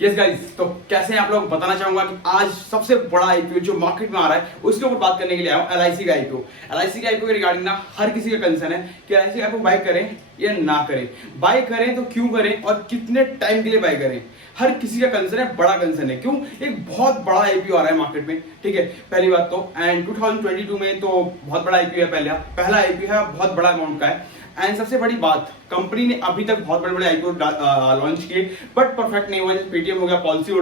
Yes guys, तो कैसे हैं आप लोग बताना चाहूंगा कि आज सबसे बड़ा आईपीओ जो मार्केट में आ रहा है उसके ऊपर बात करने के लिए आया हूं। एलआईसी का आईपीओ। एलआईसी के आईपीओ के रिगार्डिंग ना हर किसी का कंसर्न है कि एलआईसी आईपीओ बाय करें या ना करें, बाय करें तो क्यों करें और कितने टाइम के लिए बाय करें। हर किसी का कंसर्न है, बड़ा कंसर्न है। क्यों? एक बहुत बड़ा आईपीओ आ रहा है मार्केट में, ठीक है। पहली बात तो एंड 2022 में तो बहुत बड़ा आईपीओ है, पहला आईपीओ है, बहुत बड़ा अमाउंट का है। एंड सबसे बड़ी बात, कंपनी ने अभी तक बहुत बड़े बड़े आईपीओ लॉन्च किए बट परफेक्ट नहीं हुआ। जैसे पेटीएम हो गया, पॉलिसी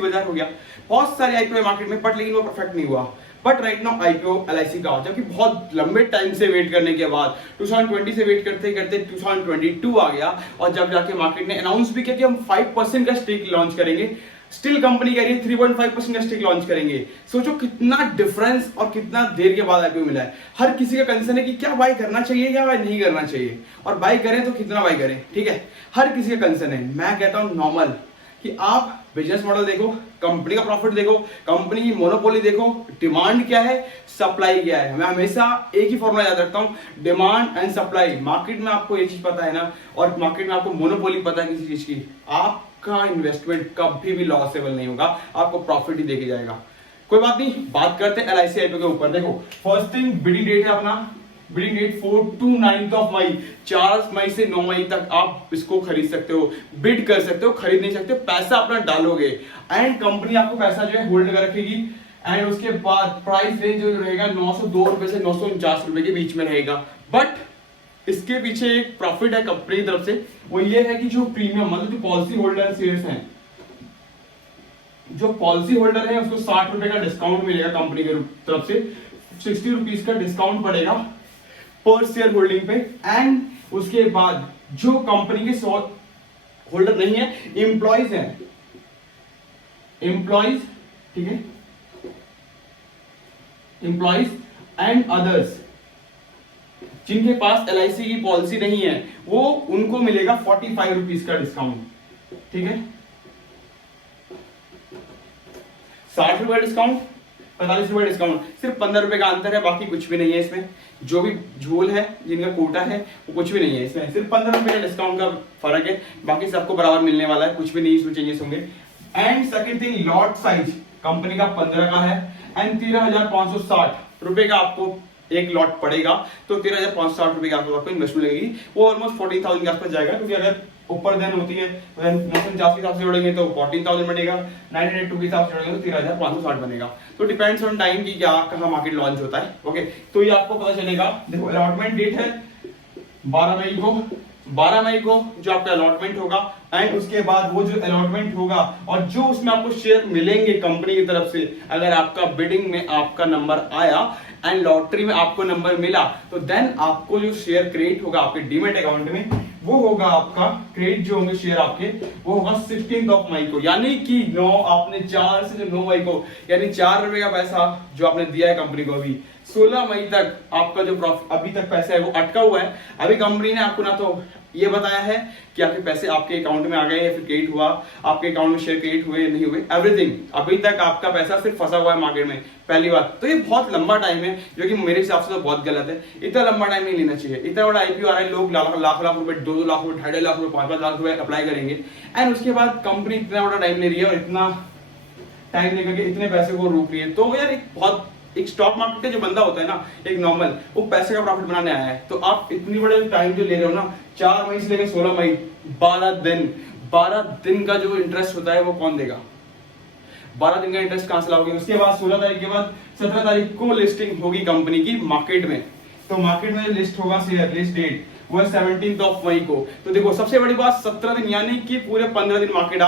बाजार हो गया, बहुत सारे आईपीओ है मार्केट में बट लेकिन वो परफेक्ट नहीं हुआ। But right now IPO LIC का, जबकि बहुत लंबे टाइम से वेट करने के बाद 2020 से वेट करते करते 2022 आ गया और जब जाके मार्केट ने अनाउंस भी किया कि हम 5% का स्टेक लॉन्च करेंगे, स्टिल कंपनी कह रही है 3.5% का स्टेक लॉन्च करेंगे। सोचो कितना डिफरेंस और कितना देर के बाद आईपीओ मिला है। हर किसी का कंसर्न है कि क्या बाय करना चाहिए या बाय नहीं करना चाहिए, और बाय करें तो कितना बाय करें, ठीक है। हर किसी का कंसर्न है। मैं कहता हूं नॉर्मल कि आप बिजनेस मॉडल देखो, कंपनी का प्रॉफिट देखो, कंपनी की मोनोपोली देखो, डिमांड क्या है, सप्लाई क्या है। मैं हमेशा एक ही फॉर्मूला याद रखता हूं, डिमांड एंड सप्लाई। मार्केट में आपको ये चीज पता है ना, और मार्केट में आपको मोनोपोली पता है किसी चीज की, आपका इन्वेस्टमेंट कभी भी लॉसेबल नहीं होगा, आपको प्रॉफिट ही देके जाएगा। कोई बात नहीं, बात करते हैं एलआईसी आईपीओ के ऊपर। देखो फर्स्ट थिंग, बिडिंग डेट है अपना, bidding date 4 to 9 of May, 4 मई से 9 मई तक आप इसको खरीद सकते हो, बिड कर सकते हो, खरीद नहीं सकते, पैसा अपना डालोगे एंड कंपनी आपको पैसा जो है होल्ड कर रखेगी। एंड उसके बाद प्राइस रेंज जो रहेगा 902 रुपए से 949 रुपए के बीच में रहेगा। बट इसके पीछे एक प्रॉफिट है कंपनी की तरफ से, वो ये है कि जो प्रीमियम मतलब जो पॉलिसी होल्डर शेयर्स हैं, जो पॉलिसी होल्डर है उसको 60 रुपए का डिस्काउंट मिलेगा कंपनी की तरफ से, 60 रुपीज का डिस्काउंट पड़ेगा पर शेयर होल्डिंग पे। एंड उसके बाद जो कंपनी के होल्डर नहीं है, एम्प्लॉइज हैं, एम्प्लॉइज, ठीक है, एम्प्लॉइज एंड अदर्स जिनके पास एलआईसी की पॉलिसी नहीं है, वो उनको मिलेगा 45 रुपीज का डिस्काउंट, ठीक है। 60 रुपए डिस्काउंट, 45 रुपए डिस्काउंट, सिर्फ 15 रुपए का अंतर है, बाकी कुछ भी नहीं है इसमें। जो भी झोल है, जिनका कोटा है, वो कुछ भी नहीं है इसमें, सिर्फ 15 रुपए का डिस्काउंट का फर्क है, बाकी सबको बराबर मिलने वाला है, कुछ भी नहीं इसमें चेंजेस होंगे। And second thing, lot size company का 15 का है एंड 13,560 रुपए का आपको एक लॉट पड़ेगा। तो 13,560 रुपए की आपको इन्वेस्टमेंट लगेगी, वो ऑलमोस्ट 14,000 के आसपास जाएगा, क्योंकि अगर ऊपर देन होती है 950 के हिसाब से जोड़ेंगे तो 14,000 बनेगा, 902 के हिसाब से जोड़ेंगे तो 13,560 बनेगा। तो डिपेंड्स ऑन टाइम की क्या कहाँ मार्केट लॉन्च होता है। ओके, तो ये आपको पता चलेगा। देखो अलॉटमेंट डेट है 12 मई को, 12 मई को जो आपका अलॉटमेंट होगा एंड उसके बाद वो जो अलॉटमेंट होगा और जो उसमें आपको शेयर मिलेंगे कंपनी की तरफ से, अगर आपका बिडिंग में आपका नंबर आया एंड लॉटरी में आपको नंबर मिला, तो देन आपको जो शेयर क्रेडिट होगा आपके डीमेट अकाउंट में, वो होगा आपका क्रेडिट जो होंगे शेयर आपके, वो होगा 16 ऑफ मई को। यानी कि 9 आपने 4 से 9 मई को, यानी 4 रुपए का पैसा जो आपने दिया है कंपनी को, अभी 16 मई तक आपका जो प्रॉफिट अभी तक पैसा है वो अटका हुआ है। अभी कंपनी ने आपको ना तो ये बताया है कि आपके पैसे आपके अकाउंट में आ गए या फिर क्रेडिट हुआ, आपके अकाउंट में शेयर क्रेडिट हुए नहीं हुए, एवरीथिंग अभी तक आपका पैसा सिर्फ फंसा हुआ है मार्केट में। पहली बात तो ये बहुत लंबा टाइम है, जो कि मेरे हिसाब से तो बहुत गलत है। इतना लंबा टाइम नहीं लेना चाहिए। इतना बड़ा आईपीओ आ रहा है, लोग लाख रुपए, 2 लाख रुपए, 2.5 लाख रुपए, 5 लाख रुपए अप्लाई करेंगे एंड उसके बाद कंपनी इतना बड़ा टाइम ले रही है और इतना टाइम लेकर के इतने पैसे को रोक रही है। तो यार एक स्टॉक मार्केट का जो बंदा होता है ना, एक नॉर्मल, वो पैसे का प्रॉफिट बनाने आया है। तो आप इतनी बड़े टाइम जो ले रहे हो ना, 4 मई से लेकर 16 मई, 12 दिन का जो इंटरेस्ट होता है वो कौन देगा? 12 दिन का इंटरेस्ट कहां से लाओगे? उसके बाद 16 तारीख के बाद 17 तारीख को लिस्टिंग होगी कंपनी की मार्केट में। तो मार्केट में लिस्ट होगा शेयर, लिस्ट डेट वो है 17 ऑफ मई को। तो देखो सबसे बड़ी बात, 17 दिन यानी कि पूरे 15 दिन मार्केट,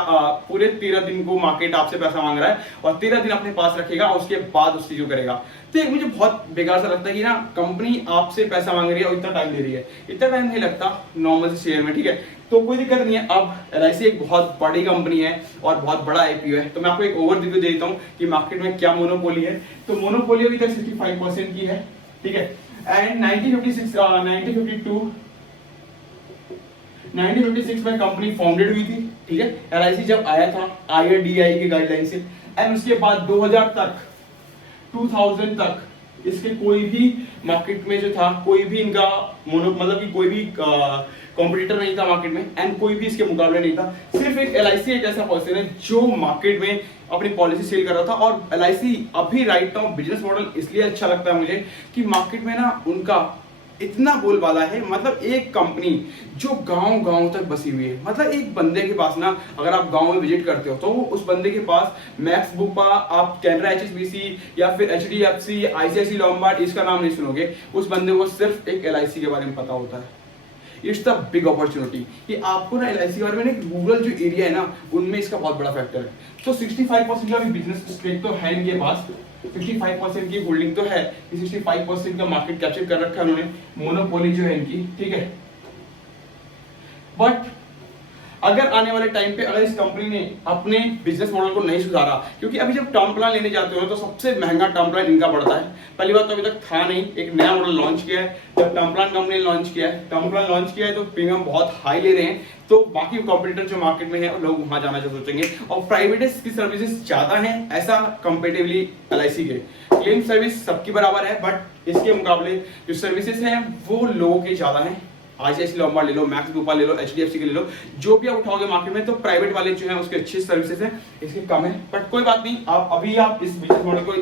पूरे 13 दिन को मार्केट आपसे पैसा मांग रहा है और 13 दिन अपने पास रखेगा, उसके बाद उस चीजों करेगा। तो मुझे बहुत बेकार सा लगता है कि ना कंपनी आपसे पैसा मांग रही है और इतना टाइम दे रही है। इतना टाइम नहीं लगता नॉर्मल से शेयर में, ठीक है। तो कोई दिक्कत नहीं है। अब एलआईसी एक बहुत बड़ी कंपनी है और बहुत बड़ा आईपीओ है, तो मैं आपको एक ओवरव्यू देता हूँ कि मार्केट में क्या मोनोपोली है। तो मोनोपोली अभी तक 65% की है, ठीक है। एंड 1956 में कंपनी फाउंडेड हुई थी, ठीक है। एलआईसी जब आया था IRDAI के गाइडलाइन से, एंड उसके बाद 2000 तक इसके कोई भी मार्केट में जो था, कोई भी इनका मतलब कि कोई भी कॉम्पिटिटर नहीं था मार्केट में एंड कोई भी इसके मुकाबले नहीं था। सिर्फ एक LIC एक ऐसा पर्सन है जो मार्केट में अपनी पॉलिसी सेल कर रहा था। और LIC अभी राइट नाउ बिजनेस मॉडल इसलिए अच्छा लगता है मुझे कि मार्केट में ना उनका इतना बोलबाला है। मतलब एक कंपनी जो गांव गांव तक बसी हुई है, मतलब एक बंदे के पास ना, अगर आप गांव में विजिट करते हो तो उस बंदे के पास मैक्स बुपा, आप कैनरा HSBC या फिर HDFC, ICICI लॉम्बार्ड इसका नाम नहीं सुनोगे। उस बंदे को सिर्फ एक LIC के बारे में पता होता है। इट्स द बिग अपॉर्चुनिटी कि आपको ना LIC के बारे में, रूरल जो एरिया है ना उनमें इसका बहुत बड़ा फैक्टर है। तो 65% का भी बिजनेस स्टेक तो है इनके पास, 55% की होल्डिंग तो है, 65% का मार्केट कैप्चर कर रखा है उन्होंने, मोनोपोली जो है इनकी, ठीक है। बट अगर आने वाले टाइम पे अगर इस कंपनी ने अपने बिजनेस मॉडल को नहीं सुधारा, क्योंकि अभी जब टर्म प्लान लेने जाते हो तो सबसे महंगा टर्म प्लान इनका पड़ता है। पहली बात तो अभी तक था नहीं, एक नया मॉडल लॉन्च किया है। जब टर्म प्लान कंपनी ने लॉन्च किया है, टर्म प्लान लॉन्च किया है तो प्रीमियम बहुत हाई ले रहे हैं, तो बाकी कॉम्पिटिटर जो मार्केट में है लोग वहां जाना सोचेंगे। और प्राइवेट की सर्विसेज ज्यादा है ऐसा कंपेरेटिवली LIC के। क्लेम सर्विस सबकी बराबर है, बट इसके मुकाबले जो सर्विसेज हैं वो लोगों के ज्यादा हैं। ICICI लॉम्बार्ड ले लो, मैक्स बुपा ले लो, HDFC के ले लो, जो भी आप उठाओगे मार्केट में तो प्राइवेट वाले जो हैं उसके अच्छी सर्विसेज हैं, इसके कम है। बट कोई बात नहीं, आप इस बिजनेस मॉडल को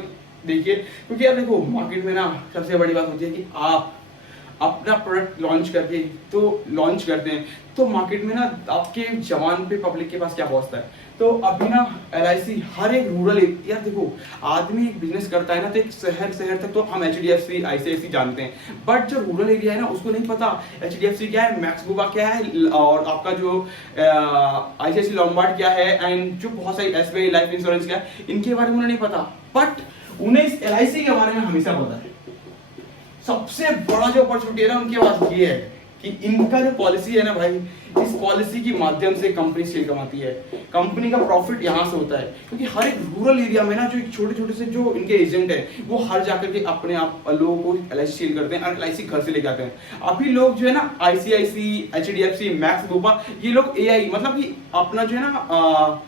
देखिए, क्योंकि यार देखो मार्केट में ना सबसे बड़ी बात होती है कि आप अपना प्रोडक्ट लॉन्च करते हैं तो मार्केट में ना आपके जवान पे पब्लिक के पास क्या पहुंचता है। तो अभी ना LIC हर एक रूरल एरिया, देखो आदमी एक बिजनेस करता है ना तो एक शहर तक तो हम HDFC ICICI जानते हैं, बट जो रूरल एरिया है ना उसको नहीं पता HDFC क्या है, मैक्स बुपा क्या है, और आपका जो ICICI लॉम्बार्ड क्या है, एंड जो बहुत सारी SBI लाइफ इंश्योरेंस क्या है, इनके बारे में उन्हें नहीं पता। बट उन्हें इस LIC के बारे में हमेशा पता है। सबसे बड़ा जो अपॉर्चुनिटी है ना उनके पास ये है कि इनका जो पॉलिसी है ना भाई, इस पॉलिसी के माध्यम से कंपनी सेल कमाती है। कंपनी का प्रॉफिट यहाँ से होता है, क्योंकि हर एक रूरल एरिया में ना जो छोटे छोटे से जो इनके एजेंट है वो हर जाकर के अपने आप लोगों को LIC सेल करते हैं और LIC घर से लेके आते हैं। अभी लोग जो है ना ICICI, HDFC, मैक्स बुपा, ये लोग AI मतलब कि अपना जो है ना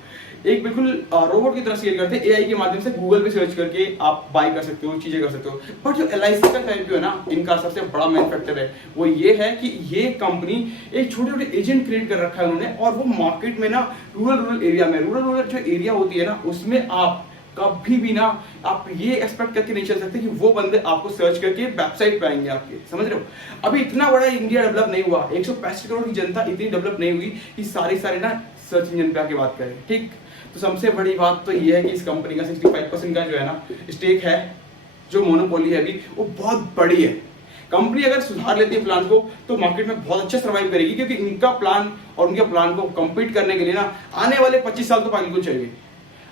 एक बिल्कुल रोबोट की तरह सेल करते हैं। AI के माध्यम से गूगल पे सर्च करके आप बाय कर सकते हो, चीजें कर सकते हो। बट जो LIC का टाइप जो है ना, इनका सबसे बड़ा मेन फैक्टर है वो ये है कि ये कंपनी एक छोटे छोटे एजेंट क्रिएट कर रखा है उन्होंने, और वो मार्केट में ना रूरल एरिया में, रूरल जो एरिया होती है ना उसमें आप कभी भी ना आप ये एक्सपेक्ट करके नहीं चल सकते कि वो बंदे आपको सर्च करके वेबसाइट पे आएंगे आपके, समझ रहे हो। अभी इतना बड़ा इंडिया डेवलप नहीं हुआ, 165 करोड़ की जनता इतनी डेवलप नहीं हुई कि सारे ना सर्च इंजन पे आके बात करें, ठीक। तो सबसे बड़ी बात तो ये है कि इस कंपनी का 65% का जो है ना स्टेक है, जो मोनोपोली है अभी, वो बहुत बड़ी है। कंपनी अगर सुधार लेती है प्लान को तो मार्केट में बहुत अच्छा सर्वाइव करेगी, क्योंकि इनका प्लान और उनके प्लान को कम्पीट करने के लिए ना आने वाले 25 साल तो पाकिल को चाहिए,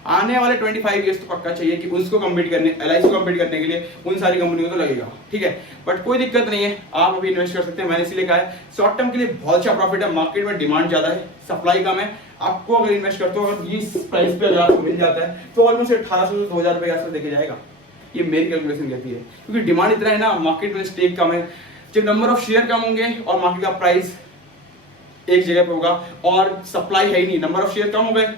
आने वाले 25 ईयर्स तो पक्का चाहिए कि उसको कम्पीट करने, LIC को कम्पीट करने के लिए उन सारी कंपनियों को तो लगेगा, ठीक है। बट कोई दिक्कत नहीं है, आप अभी इन्वेस्ट कर सकते हैं। मैंने इसीलिए कहा है शॉर्ट टर्म के लिए बहुत अच्छा प्रॉफिट है, मार्केट में डिमांड ज्यादा है, सप्लाई कम है। आपको अगर इन्वेस्ट करते हो और इस प्राइस पे अगर आपको मिल जाता है तो ऑलमोस्ट 1800 से 2000 रुपए के आसपास देके जाएगा, ये मेरी कैलकुलेशन कहती है। क्योंकि डिमांड इतना है ना, मार्केट में स्टेक कम है, जब नंबर ऑफ शेयर कम होंगे और मार्केट का प्राइस एक जगह पे होगा और सप्लाई है ही नहीं, नंबर ऑफ शेयर कम हो गए,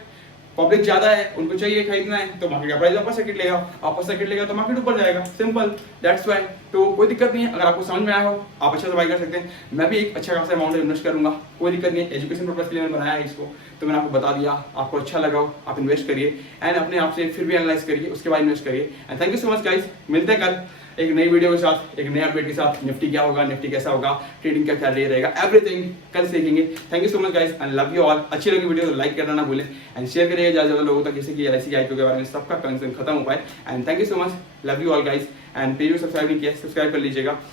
पब्लिक ज्यादा है, उनको चाहिए खरीदना है, तो मार्केट का प्राइस वापस सर्किट लेगा तो मार्केट ऊपर जाएगा, सिंपल, दैट्स व्हाई। तो कोई दिक्कत नहीं है, अगर आपको समझ में आया हो आप अच्छा से बाय कर सकते हैं। मैं भी एक अच्छा खासा अमाउंट इन्वेस्ट करूंगा, कोई दिक्कत नहीं है, एजुकेशन पर्पस के लिए मैंने बनाया है इसको, तो मैंने आपको बता दिया, आपको अच्छा लगा हो आप इन्वेस्ट करिए एंड अपने आप से फिर भी एनालाइज करिए, उसके बाद इन्वेस्ट करिए। And thank you so much guys, मिलते हैं कल एक नई वीडियो के साथ, एक नए अपडेट के साथ। निफ्टी क्या होगा, निफ्टी कैसा होगा, ट्रेडिंग का क्या रेट रहेगा, एवरीथिंग कल सीखेंगे। Thank you so much guys and love you all. अच्छी लगी वीडियो तो लाइक करना ना भूलें एंड शेयर करिए ज़्यादा ज़्यादा लोगों तक, जैसे कि LIC के IPO के बारे में सबका कंसर्न खत्म हो पाए। And thank you so much, love you all guys. And page को सब्सक्राइब नहीं किया, सब्सक्राइब कर लीजिएगा।